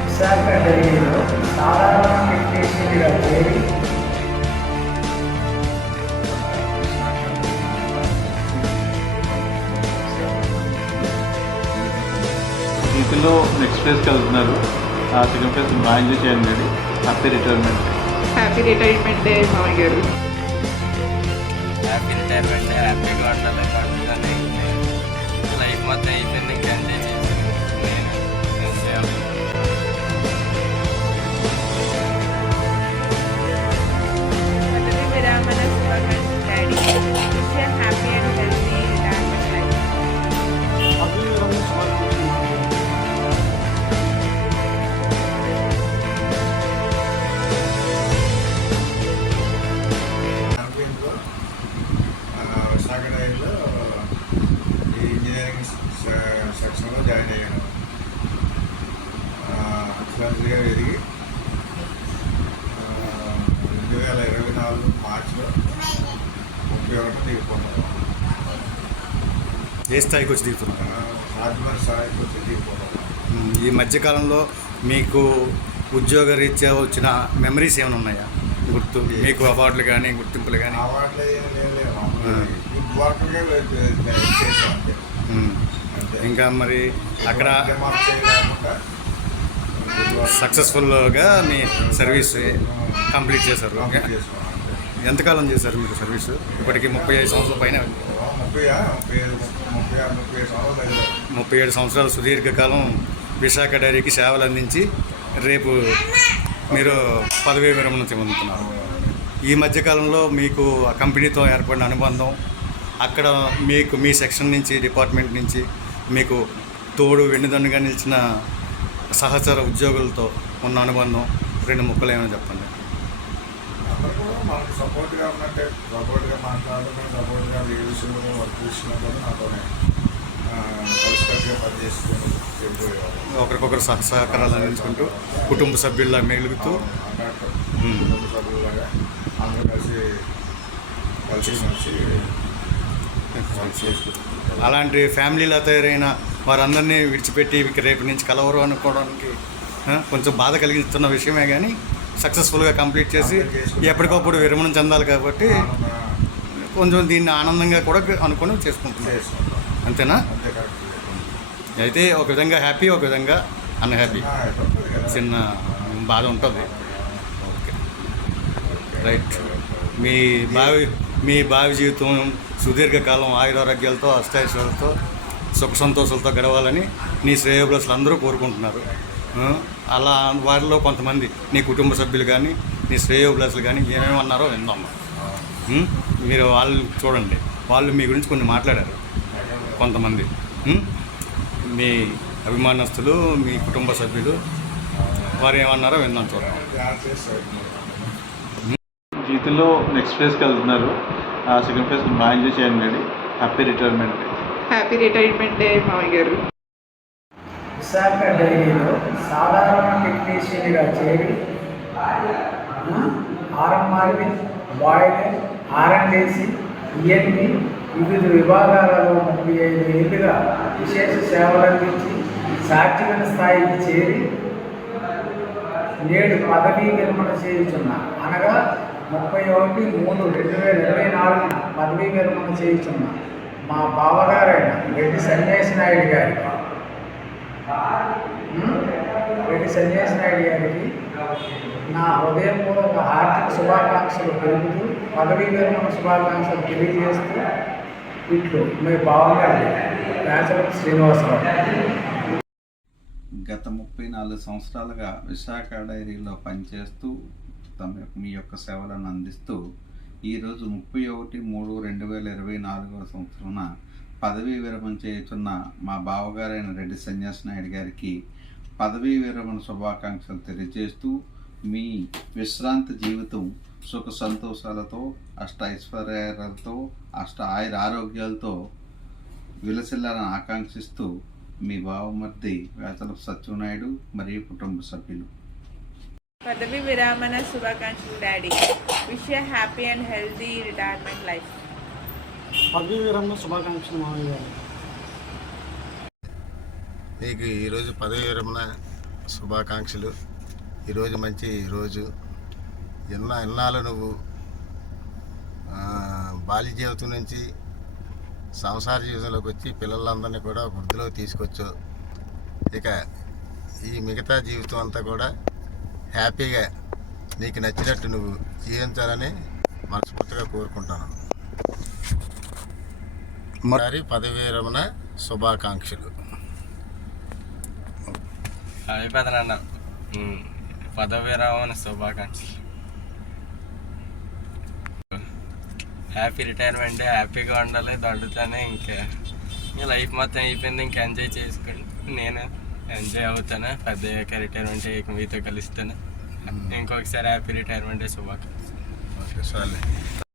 విశాఖ డైరీలో సాధారణ టెక్నీషియన్గా చేరి వీటిలో నెక్స్ట్ ఫేజ్కి వెళ్తున్నారు. ఆ సెకండ్ ఫేజ్ బాగా ఎంజాయ్ చేయండి. మీరు happy retirement happy retirement day మామయ్య గారు. హ్యాపీ రిటైర్మెంట్ హ్యాపీగా ఉండాలి లైఫ్ మొత్తం అయిపోయింది ఇంకా నాలుగు మార్చిలో ముప్పై ఒకటి దిగిపోతాను ఏ స్థాయికి వచ్చి దిగుతున్నారు? రాజమండ్రి స్థాయికి వచ్చి దిగిపోతాను ఉమ్, ఈ మధ్యకాలంలో మీకు ఉద్యోగ రీత్యా వచ్చిన మెమరీస్ ఏమైనా ఉన్నాయా? గుర్తు మీకు అవార్డులు కానీ గుర్తింపులు కానీ అవార్డులు ఇంకా మరి అక్కడ సక్సెస్ఫుల్గా మీ సర్వీస్ కంప్లీట్ చేశారు ఓకే కంప్లీట్ చేసుకున్నాం అంతే ఎంతకాలం చేశారు మీరు సర్వీస్? ఇప్పటికి ముప్పై ఐదు సంవత్సరాల పైన ముప్పై ఏడు సంవత్సరాలు సుదీర్ఘకాలం విశాఖ డైరీకి సేవలు అందించి రేపు మీరు పదవీ విరమణ చెందుతున్నారు. ఈ మధ్యకాలంలో మీకు ఆ కంపెనీతో ఏర్పడిన అనుబంధం అక్కడ మీకు మీ సెక్షన్ నుంచి డిపార్ట్మెంట్ నుంచి మీకు తోడు వెన్నుదన్నుగా నిలిచిన సహచర ఉద్యోగులతో ఉన్న అనుబంధం రెండు ముక్కలు ఏమైనా చెప్పండి. అందరూ కూడా మనకు సపోర్ట్గా ఉన్నట్టే సపోర్ట్గా మాట్లాడటం సపోర్ట్గా ఏ విషయంలో వర్క్ విషయంలో కూడా నాతోనే కలిసికట్టుగా పనిచేసుకొని వెళ్ళిపోయేవాళ్ళు ఒకరికొకరు సహ సహకారాలు అందించుకుంటూ కుటుంబ సభ్యుల్లా మెలుగుతూ అన్నట్టు. కుటుంబ సభ్యులాగా అందరూ కలిసి కలిసి మంచి అలాంటి ఫ్యామిలీలో తయారైన వారందరినీ విడిచిపెట్టి రేపు నుంచి కలవరు అనుకోవడానికి కొంచెం బాధ కలిగిస్తున్న విషయమే కానీ సక్సెస్ఫుల్గా కంప్లీట్ చేసి ఎప్పటికప్పుడు విరమణ చెందాలి కాబట్టి కొంచెం దీన్ని ఆనందంగా కూడా అనుకొని చేసుకుంటున్నాం. చేసుకుంటాం. అంతేనా? అయితే ఒక విధంగా హ్యాపీ ఒక విధంగా అన్హ్యాపీ చిన్న బాధ ఉంటుంది. ఓకే. రైట్ మీ భావి మీ భావి జీవితం సుదీర్ఘకాలం ఆయురారోగ్యాలతో అష్టాయిషాలతో సుఖ సంతోషాలతో గడవాలని నీ శ్రేయోభిలాసులు అందరూ కోరుకుంటున్నారు. అలా వారిలో కొంతమంది నీ కుటుంబ సభ్యులు కానీ నీ శ్రేయోభిలాసులు కానీ ఏమేమి అన్నారో విందాం. ఉం? మీరు వాళ్ళు చూడండి. వాళ్ళు మీ గురించి కొన్ని మాట్లాడారు. కొంతమంది? మీ అభిమానస్తులు మీ కుటుంబ సభ్యులు వారు ఏమన్నారో చూద్దాం. జాగ్రత్త చేస్తారు జీవితంలో నెక్స్ట్ ఫేజ్కి వెళ్తున్నారు. ఆ సెకండ్ ఫేజ్ బాగా ఎంజాయ్ చేయండి happy retirement happy retirement day మామయ్య గారు. విశాఖ డైరీలో సాధారణ టెక్నీషియన్గా చేరి ఆర్ఎంఆర్వి బాయిలర్ ఆర్ఎండిసి ఈఎన్బి వివిధ విభాగాలలో ముప్పై ఐదు ఏళ్ళుగా విశేష సేవలు అందించి స్థాయికి చేరి నేడు పదవీ విరమణ చేయుచున్న. అనగా ముప్పై ఒకటి మూడు రెండు వేల ఇరవై నాలుగున పదవీ విరమణ చేయుచున్న. మా బావగారైన రెడ్డి సన్యాసి నాయుడు గారికి రెడ్డి సన్యాసి నాయుడు గారికి నా హృదయపూర్వక ఆర్థిక శుభాకాంక్షలు తెలుపుతూ పదవీ విరమణ శుభాకాంక్షలు తెలియజేస్తూ ఇట్లు మీ బావగారి వేసవి శ్రీనివాసరావు. గత ముప్పై నాలుగు సంవత్సరాలుగా విశాఖ డైరీలో పనిచేస్తూ తమ మీ యొక్క సేవలను అందిస్తూ ఈరోజు ముప్పై ఒకటి మూడు రెండు వేల ఇరవై నాలుగవ సంవత్సరాన పదవీ విరమణ చేయుచున్న మా బావగారైన రెడ్డి సన్యాస నాయుడు గారికి పదవీ విరమణ శుభాకాంక్షలు తెలియజేస్తూ మీ విశ్రాంతి జీవితం సుఖ సంతోషాలతో అష్ట ఐశ్వర్యాలతో అష్ట ఆయుర ఆరోగ్యాలతో విలసిల్లాలని ఆకాంక్షిస్తూ మీ బావమర్ది వేతల సత్యనాయుడు మరియు కుటుంబ సభ్యులు. పదవి విరామణ శుభాకాంక్షలు daddy. Wish happy and healthy retirement life. పదవీ విరమణ శుభాకాంక్షలు మామయ్య గారు. నీకు ఈరోజు పదవి విరమణ శుభాకాంక్షలు. ఈరోజు మంచి రోజు. ఎన్న ఎన్నాళ్ళు నువ్వు బాల్య జీవితం నుంచి సంసార జీవితంలోకి వచ్చి పిల్లలందరినీ కూడా వృద్ధిలోకి తీసుకొచ్చావు. ఇక ఈ మిగతా జీవితం అంతా కూడా హ్యాపీగా నీకు నచ్చినట్టు నువ్వు జీవించాలని మనస్ఫూర్తిగా కోరుకుంటాను మరి పదవి విరమణ శుభాకాంక్షలు. అవి పెదనాన్న పదవి విరామణ శుభాకాంక్షలు హ్యాపీ రిటైర్మెంట్ హ్యాపీగా ఉండాలి దొడ్డుతానే ఇంకా. ఇంకా లైఫ్ మొత్తం అయిపోయింది ఇంకా ఎంజాయ్ చేసుకోండి నేను ఎంజాయ్ అవుతాను. పెద్ద రిటైర్మెంట్ అయ్యాక మీతో కలుస్తాను. ఇంకొకసారి హ్యాపీ రిటైర్మెంట్ శుభాకాంక్షలు. ఓకే సరే